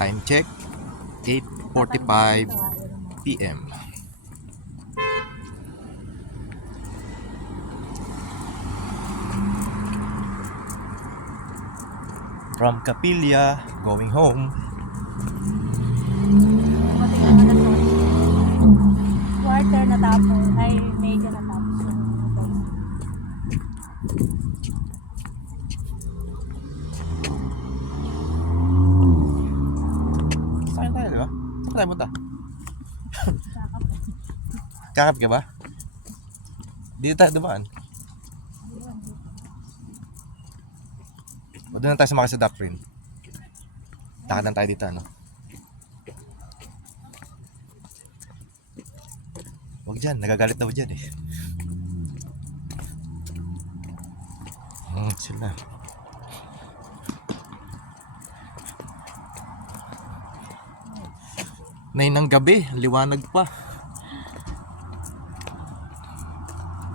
Time check, 8:45 p.m. From Kapilya, going home. Quarter na tapos, ay mega na tapos. Saan tayo, di ba? Saan tayo punta? Kakap ka ba? Dito tayo dumaan. O doon na tayo sumakay sa Doctrine. Lakad lang tayo dito, ano? Huwag dyan, nagagalit daw dyan eh. Sila. 9 ng gabi, liwanag pa.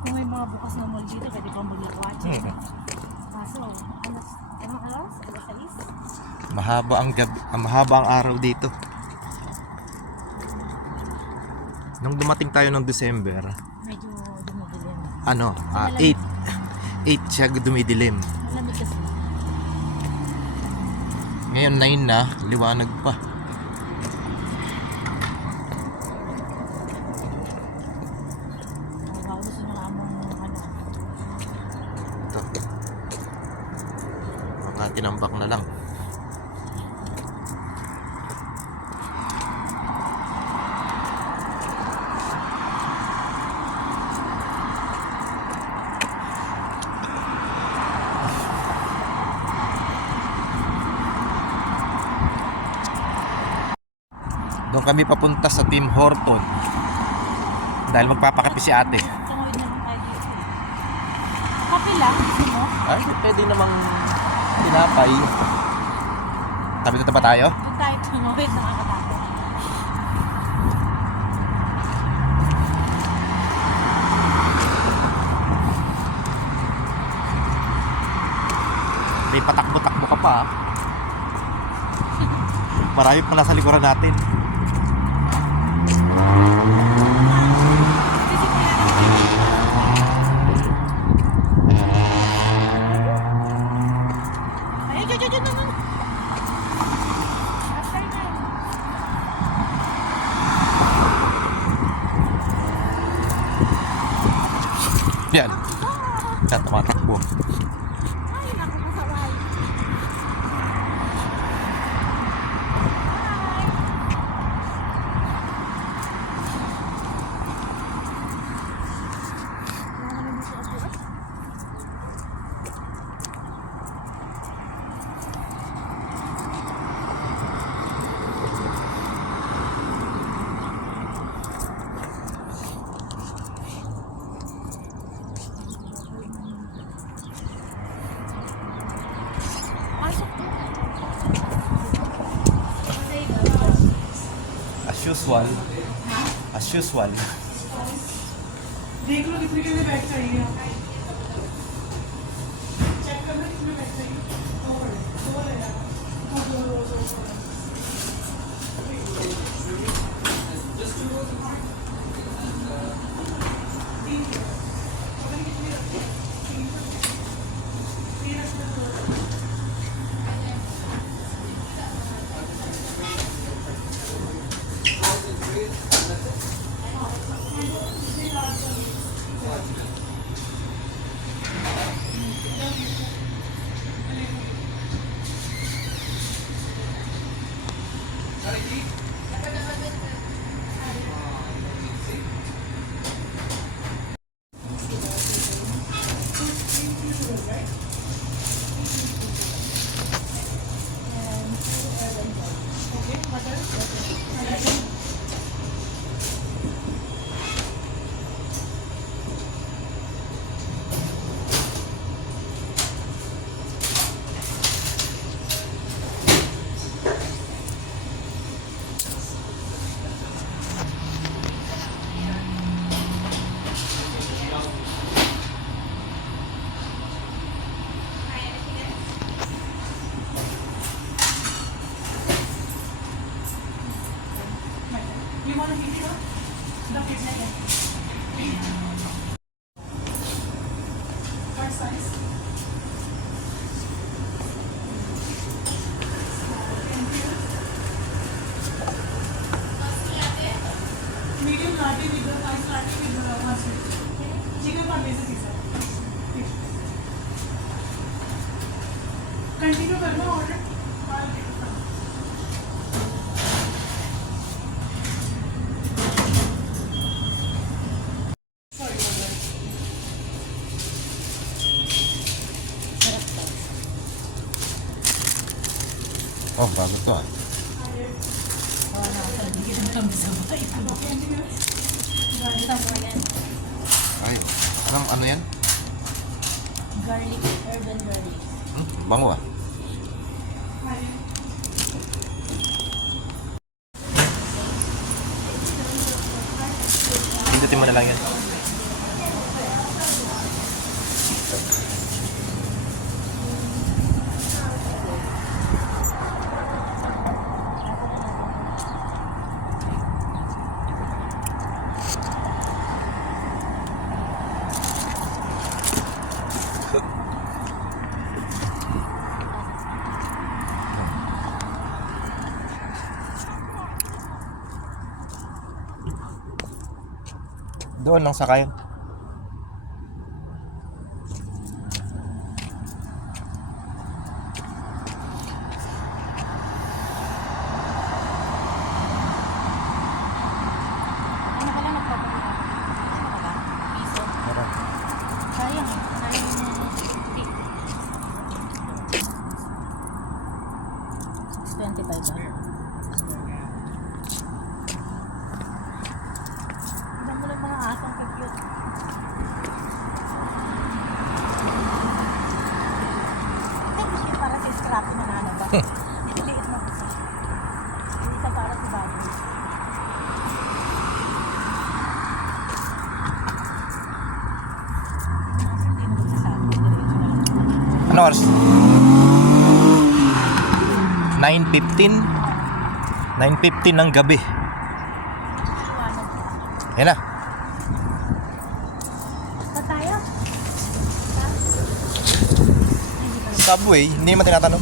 Kung may mga bukas na mall dito, pwede pang bumili-watch. Kaso, anong oras? Alas 6? Mahaba ang araw dito. Nung dumating tayo ng December, Medyo dumidilim. 8 siya dumidilim. Malamig kasi. Ngayon 9 na, liwanag pa. Gusto na among Ito. Mga tinambak na lang. Doon kami papunta sa Tim Horton dahil magpapakape si ate. tungawid na lang tayo dito. Kape lang, gusto mo? Ay, pwede namang tinapay. Tabi na ba tayo? Doon tayo tumawid, nakakatakot. May patakbo-takbo ka pa. Marami pa nasa likuran natin. Yan. Yan, tumatakbo. Ay, naku, masaway. As usual. As usual. देख लो कितने के बैग चाहिए चेक करना कितने बैग चाहिए दो ले जाना package na yan. What size? Medium latte with the ice latte with the one sweet. Chicken parmesan pizza. Continue करना order. Sorry, order. Sarap to. Oh, bago to ah. Oo, nakakalimutan ng kami sa bahay. Basta mo yan. Ay, ano yan? Garlic, urban garlic. Bango ah. Pindutin mo na lang yan. Doon lang sa kayo. Ano ka lang nagpapakuha? Ano ka ba? Piso? Sayang eh. Sayang yung 25 ba? Ilan mo lang mga asong cute. Hindi para si Scrappy na ba? Liit mo kasi. Hindi isa para si Bobby. Hindi mo magsasabi. Diretso na lang. Ano oras? 9:15? 9:15 ng gabi. Iwanan. Yan na. Pa tayo? Subway, hindi naman tinatanong.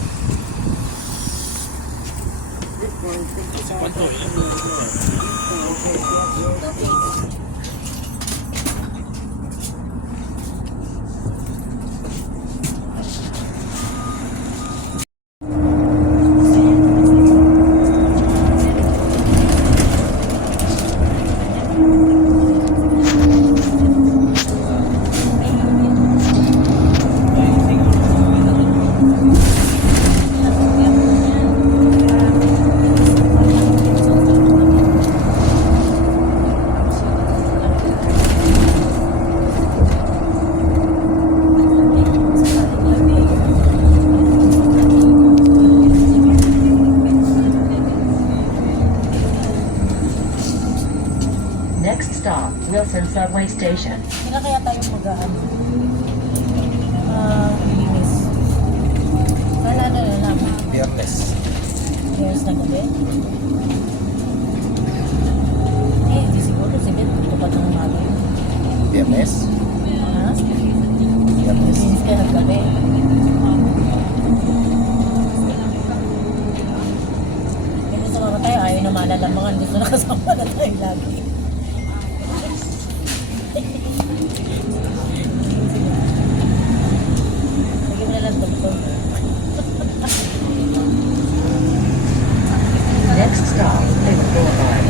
Next stop, Wilson Subway Station. Kailan kaya tayo mag-ano? Linis. Sana na lang. Biyernes. Yes na gabi. Di siguro. Sige, ito pa ng umaga. Biyernes? Ha? Biyernes. Linis ka ng gabi. Kaya sa mga tayo, ayaw na malalamangan. Gusto na kasama na tayo lagi. Lagi mo na lang tugtog. Next stop, Lake Boulevard.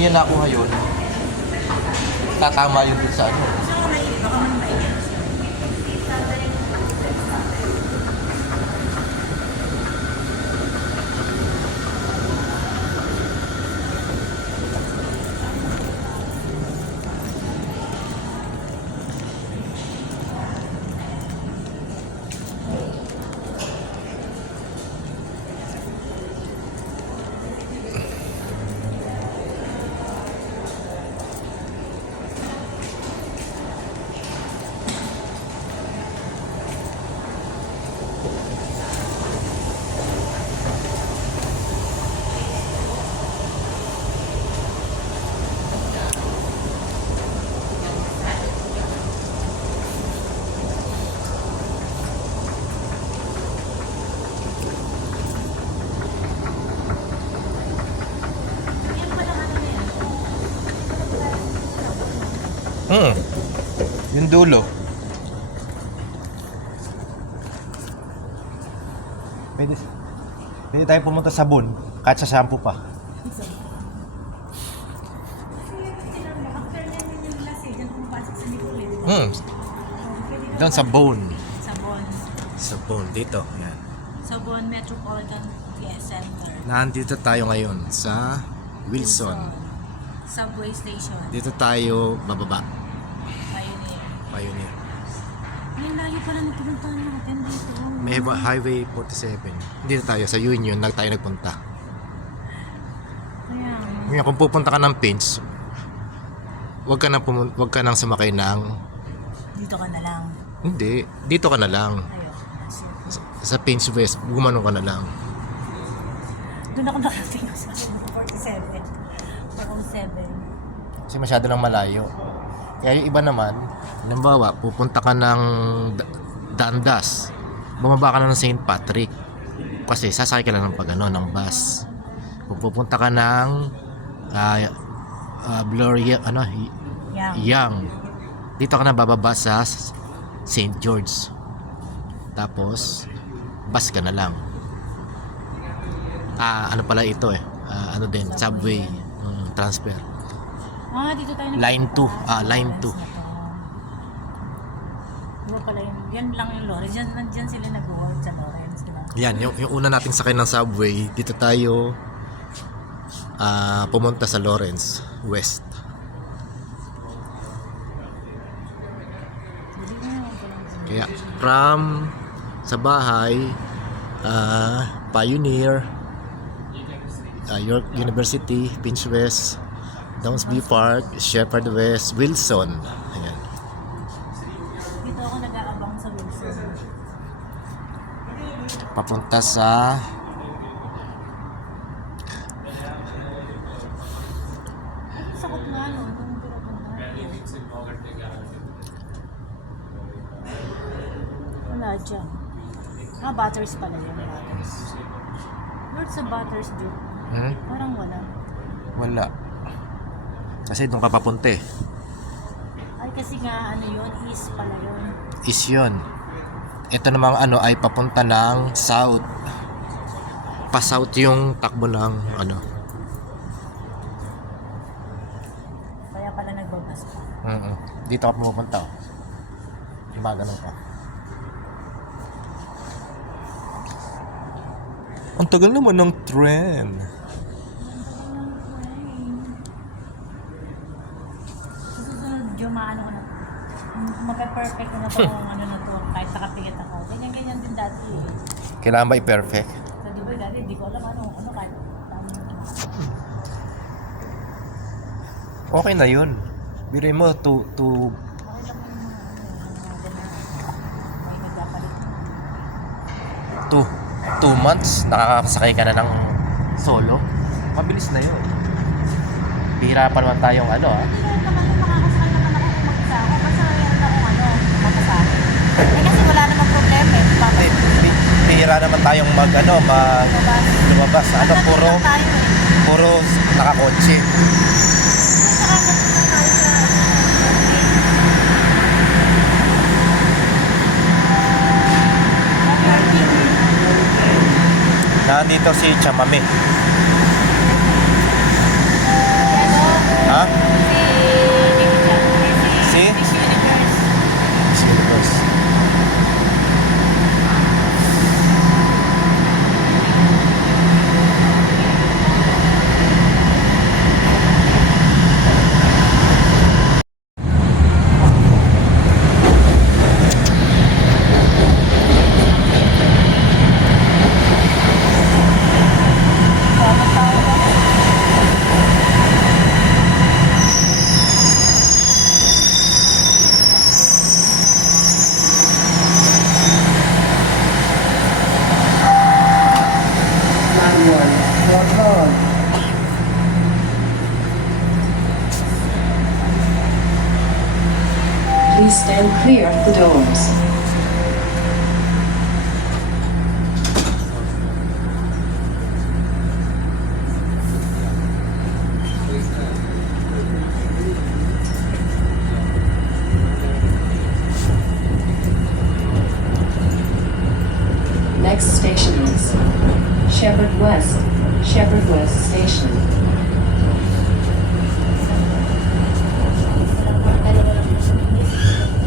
hindi niya nakuha yun, tatama yun dun sa ano. Gusto ko mainit. Baka man mainit. Yung dulo. Pwede tayo pumunta sa Bon, kahit sa shampoo pa. After niya yung glass eh, dyan pumapasok sa Nicole eh, di ba? Doon sa Bon. Sabon. Sa Bon, dito. Yan. Sabon Metropolitan Center. Nandito tayo ngayon sa Wilson. Subway station. Dito tayo bababa. Pioneer. Pioneer. May layo pala na pinuntahan natin dito. May Highway 47. Dito tayo sa Union, tayo nagpunta. Kaya, Ngayon, kung pupunta ka ng Pins, wag ka nang sumakay ng... dito ka na lang. Hindi, dito ka na lang. Ayoko. Sa Pins West, gumanong ka na lang. Doon ako nakating sa 47. 407. Kasi masyado nang malayo. Kaya yung iba naman, halimbawa, pupunta ka ng Dundas, bumaba ka na ng St. Patrick. Kasi sasakay ka lang ng pagano ng bus. Kung pupunta ka ng Gloria, Young, dito ka na bababa sa St. George. Tapos, bus ka na lang. Ano pala ito ano din, subway, transfer. Dito tayo Line 2, line 2. Diba pala yun? Yan lang yung Lawrence. Diyan sila nag-work sa Lawrence. Diba? Yan, yung una nating sakay ng subway, dito tayo pumunta sa Lawrence West. Kaya from sa bahay, Pioneer, York University, Pins West, Downsview Park, Shepherd West, Wilson. Ayan. Dito ako nag-aabang sa Wilson. Papunta sa Sakot nga no. Doon pinapunta. Wala dyan. Butters pala yun. Butters. North sa Butters doon. Parang wala. wala. Kasi doon ka papunta eh. Ay kasi nga ano yun, east pala yun. Is yun. Ito namang ay papunta ng south. Pa-south yung takbo ng Kaya pala nagbabas pa. Dito ka pumupunta. Ganun ka. Ang tagal naman ng tren. Susunod yung maano ko na. Mape-perfect ko na to kung ano na to. Kahit nakapikit ako. Ganyan-ganyan din dati eh. Kailangan ba i-perfect? Sa Dubai dati, hindi ko alam ano kahit Okay na yun. Biruin mo, to okay lang yung ay nagpapalit. 2 months, nakakasakay ka na ng solo. Mabilis na yun. Bihira pa naman tayong Hindi naman makakasakay naman ako kung mag-isa ako. Basta meron akong makasabi. Eh kasi wala namang problema eh. Bihira naman tayong lumabas. Tayo eh. Puro nakakotse. Saka nandun tayo sa Nandito si Chamame. Hello. Please stand clear of the doors. Next station is Shepherd West Station.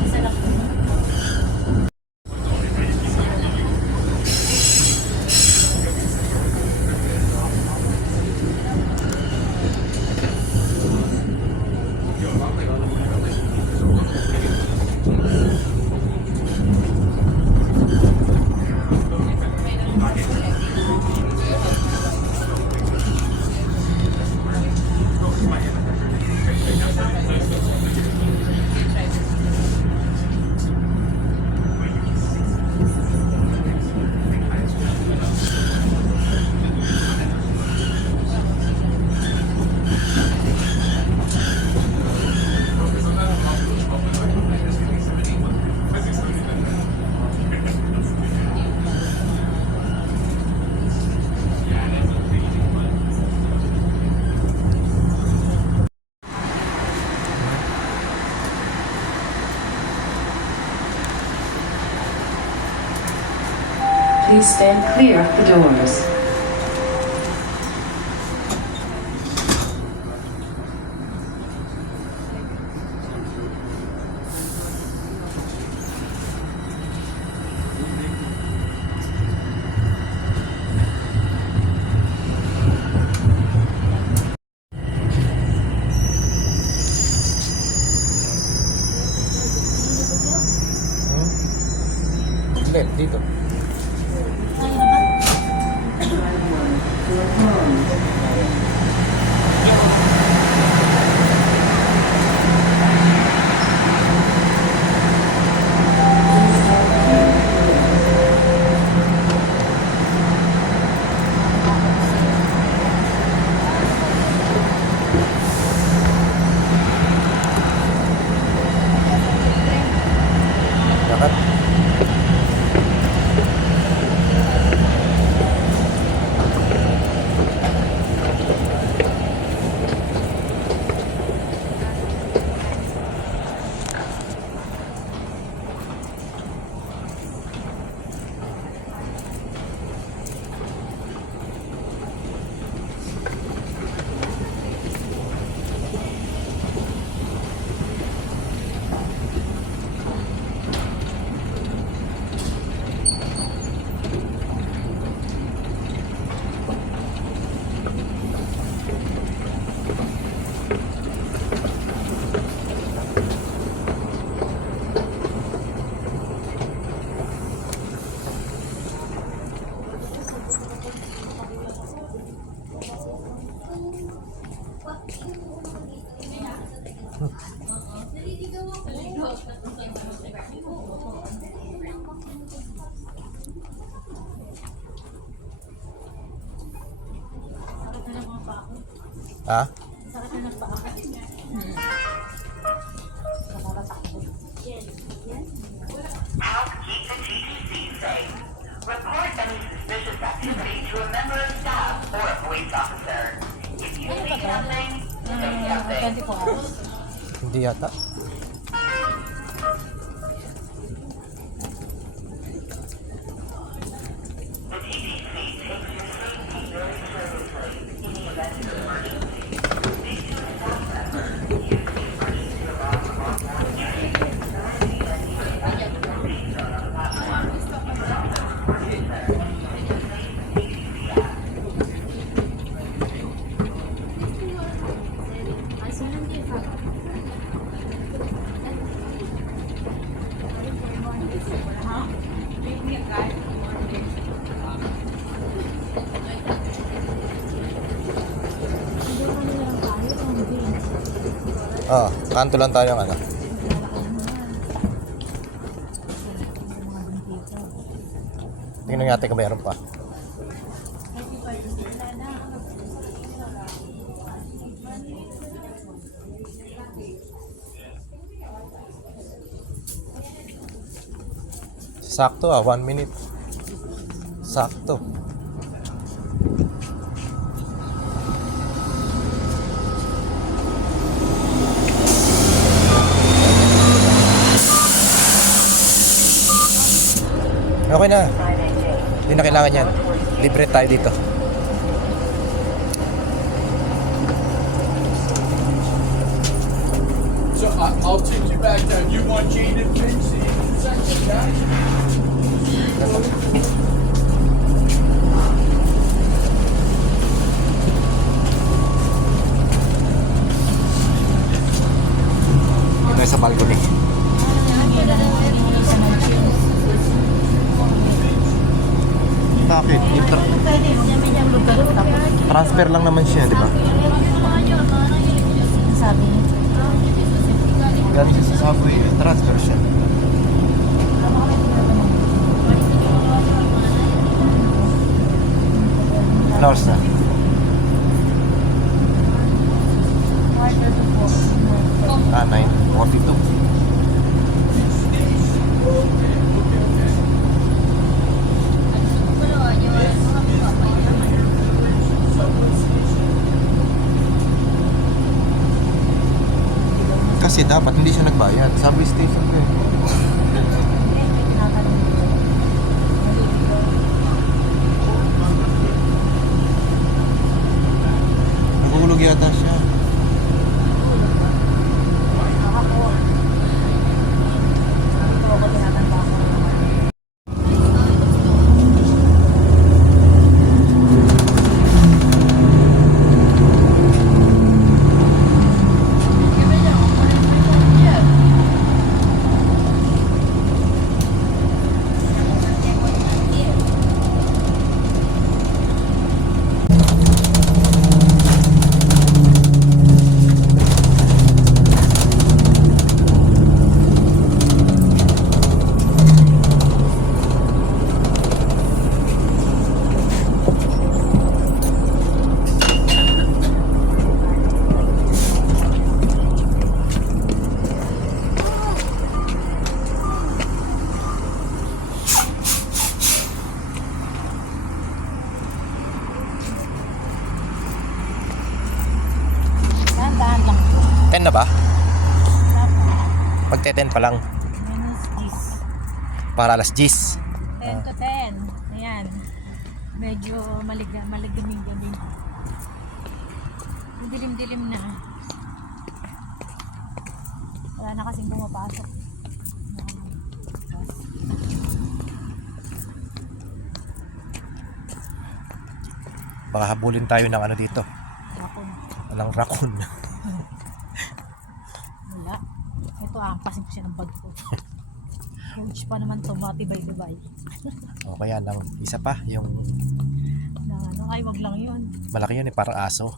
Isa lang po. Please stand clear of the doors. Hindi, dito. Tayo na ba? Dapat. Sakit na ng mga paa ko. Ha? Sakit na ng paa ko. Nakakatakbo. Help keep the TTC safe. Report any suspicious activity to a member of staff or a police officer. If you see something, say something. 24 hours. Hindi yata. The TTC takes your safety very seriously. In the event of an emergency, speak to a staff member. Use the emergency alarm on board the train. Or any feature on the platform. But also report it to the TTC staff. Oo, kanto lang tayo ng ano. Tingnan natin kung meron pa. Sakto 1 minute. Sakto. Okay na. Hindi na kailangan yan. Libre tayo dito. So I'll take you back down. You want Jane and Vince the intersection, guys? Dito tayo sa balcony. Bakit? Transfer lang naman siya, di ba? Sabi niya. Galing siya sa subway, transfer siya. Ano oras na? Ah, 9:42. Kasi dapat hindi siya nagbayad. Subway station ko eh. Nagulog yata siya. Dahan-dahan lang po. 10 na ba? Pagte-10 pa lang. Minus 10. Para alas 10. 10 to 10. Ayan. Medyo maligdaming-daming. Dilim-dilim na. Wala na kasing pumapasok. Baka habulin tayo ng ano dito. Rakon. Walang raccoon. Wala. Ito ampasin ko siya ng bag ko. Huge pa naman to, matibay-tibay. O kaya lang, isa pa, yung Na ano, ay wag lang yun. malaki yun eh, parang aso.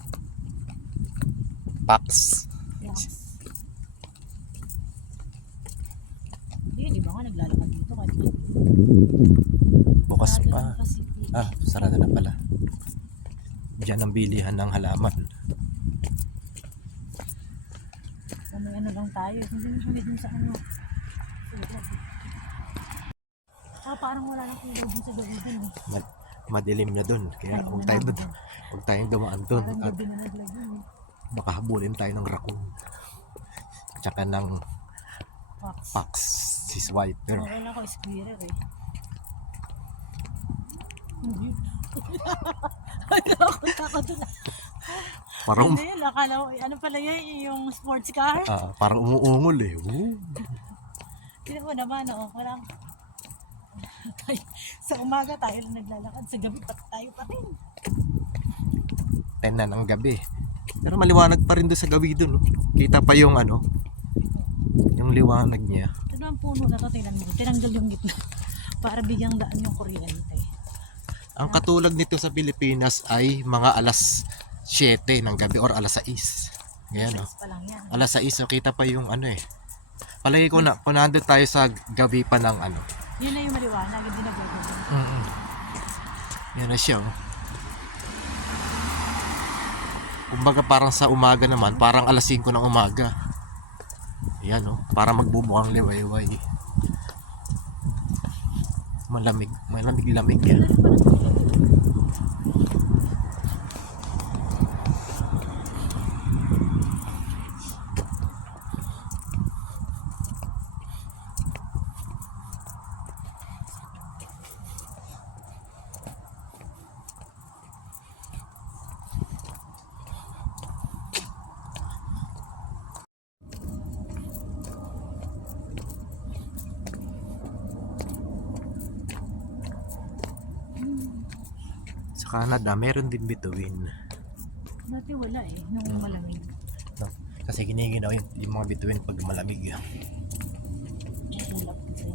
Pax. Yes. Hindi ba nga naglalakad dito kahit Bukas sarado pa. lang kasi. Ah, sarado na pala. Diyan ang bilihan ng halaman. So, may ano lang tayo. Hindi mo siya dun sa ano. Parang wala na kilo dun sa gabi dun eh. Madilim na dun. Kaya Ay, huwag tayong dumaan dun. Parang At gabi na naglagay eh. baka habulin tayo ng raccoon. Tsaka ng Fox. Pax. Si Swiper. Okay lang ako, squirrel eh. Ako dun. Parang, Ano yun? Akala ko, ano pala yun? Yung sports car? parang umuungol eh. Woo. Tignan mo naman, oh, walang... sa umaga tayo lang naglalakad, sa gabi tayo pa rin. 10 na ng gabi. Pero maliwanag pa rin doon sa gabi doon. No? Kita pa yung ano, yung liwanag niya. Ito ang puno na to, tingnan mo. Tinanggal yung gitna para bigyang daan yung kuryente. Ang katulad nito sa Pilipinas ay mga alas 7 ng gabi or alas 6. Ngayon no. Pa lang yan. Alas 6, so kita pa yung ano eh. Palagi ko na, kung nandun tayo sa gabi pa ng ano. Yun na yung maliwanag, hindi na gagawin. Yan na siya. Oh. Kumbaga parang sa umaga naman, parang alas 5 ng umaga. Yan oh, para magbubuang liwayway. Malamig yan. Sa Canada, meron din bituin. Dati wala eh, nung malamig. No? Kasi giniginaw yung mga bituin pag malamig. Ulap kasi.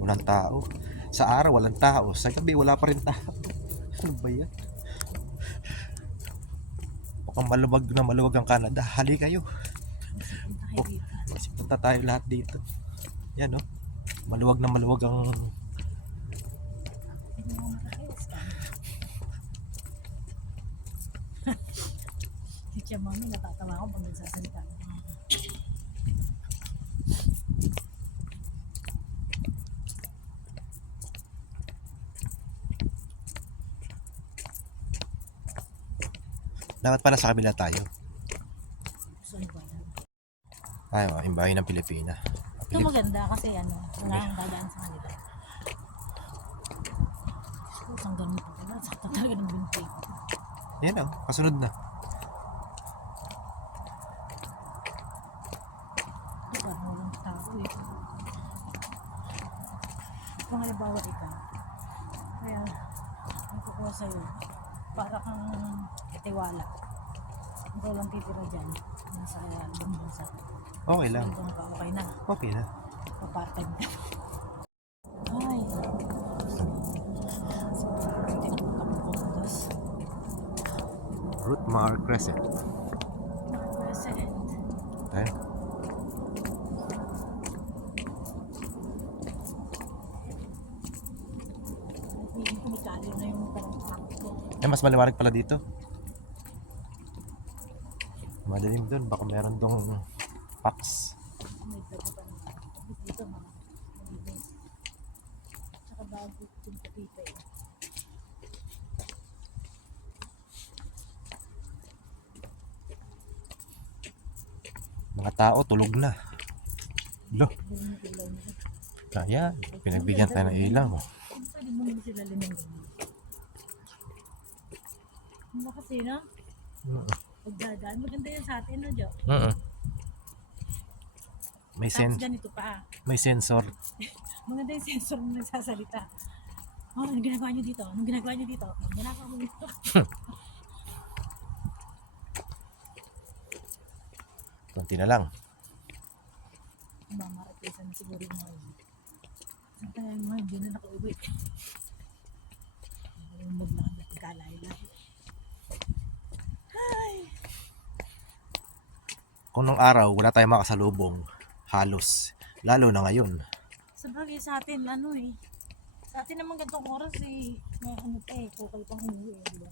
Walang tao. Sa araw, walang tao. Sa gabi, wala pa rin tao. Ano ba yan? Mukhang maluwag ang Canada. Hali kayo. Punta kayo dito. Punta tayo lahat dito. Yan, no? Maluwag ang Hindi mo makakayos ka. Si Tia Mami, natatawa ako pag nagsasalita. dapat pala sa kabila tayo. So, ano ba yan? Ay, yung bahay ng Pilipina. Ito maganda kasi ano, wala kang dadaan sa kanila. So, ang ganun pa pala. Sakta talaga ng binti. Yan, kasunod na. Ito parang walang tao eh. Kung halimbawa ikaw, kaya ang kukuha sa'yo, para kang tiwala. Ikaw lang titira dyan, nasa ibang bansa. Okay lang. Hanggang ka okay na, Okay na. papartag ka. Ay, hindi na magkapupuntos. Rootmar Crescent. President. Ayan. Hindi kumikali na yung parang ko. Mas maliwanag pala dito. Madilim dun. Baka meron dong packs. May pwede pa naman. Dito mga malinis. Tsaka bago yung kapita eh. Mga tao tulog na. Lo. Galing na ilaw nila. Kaya, pinagbigyan tayo ng ilaw. Pwede mo nila sila limang ganyan. Ano kasi na? Pagdadaan, maganda yan sa atin, no, Jo? May Tapos ganito pa. may sensor. Maganda yung sensor na nagsasalita. Oh, anong ginagawa niyo dito? Anong ginagawa niyo dito? Anong ginagawa mo dito? Konti na lang. Mamarapisan na siguro yung mga yun. Saan tayo yung mga hindi na nakauwi? Yung maglakad na pagkalay-lay. Ay! Kung nung araw, wala tayong makasalubong. Halos. Lalo na ngayon. Sa bagay sa atin, ano eh. Sa atin naman gantong oras eh. May ano pa eh. Kukal pang umuwi eh. Diba?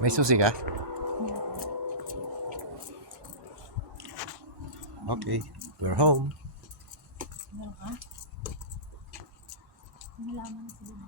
May susi ka? Okay. We're home. Meron ka? May halaman na sila.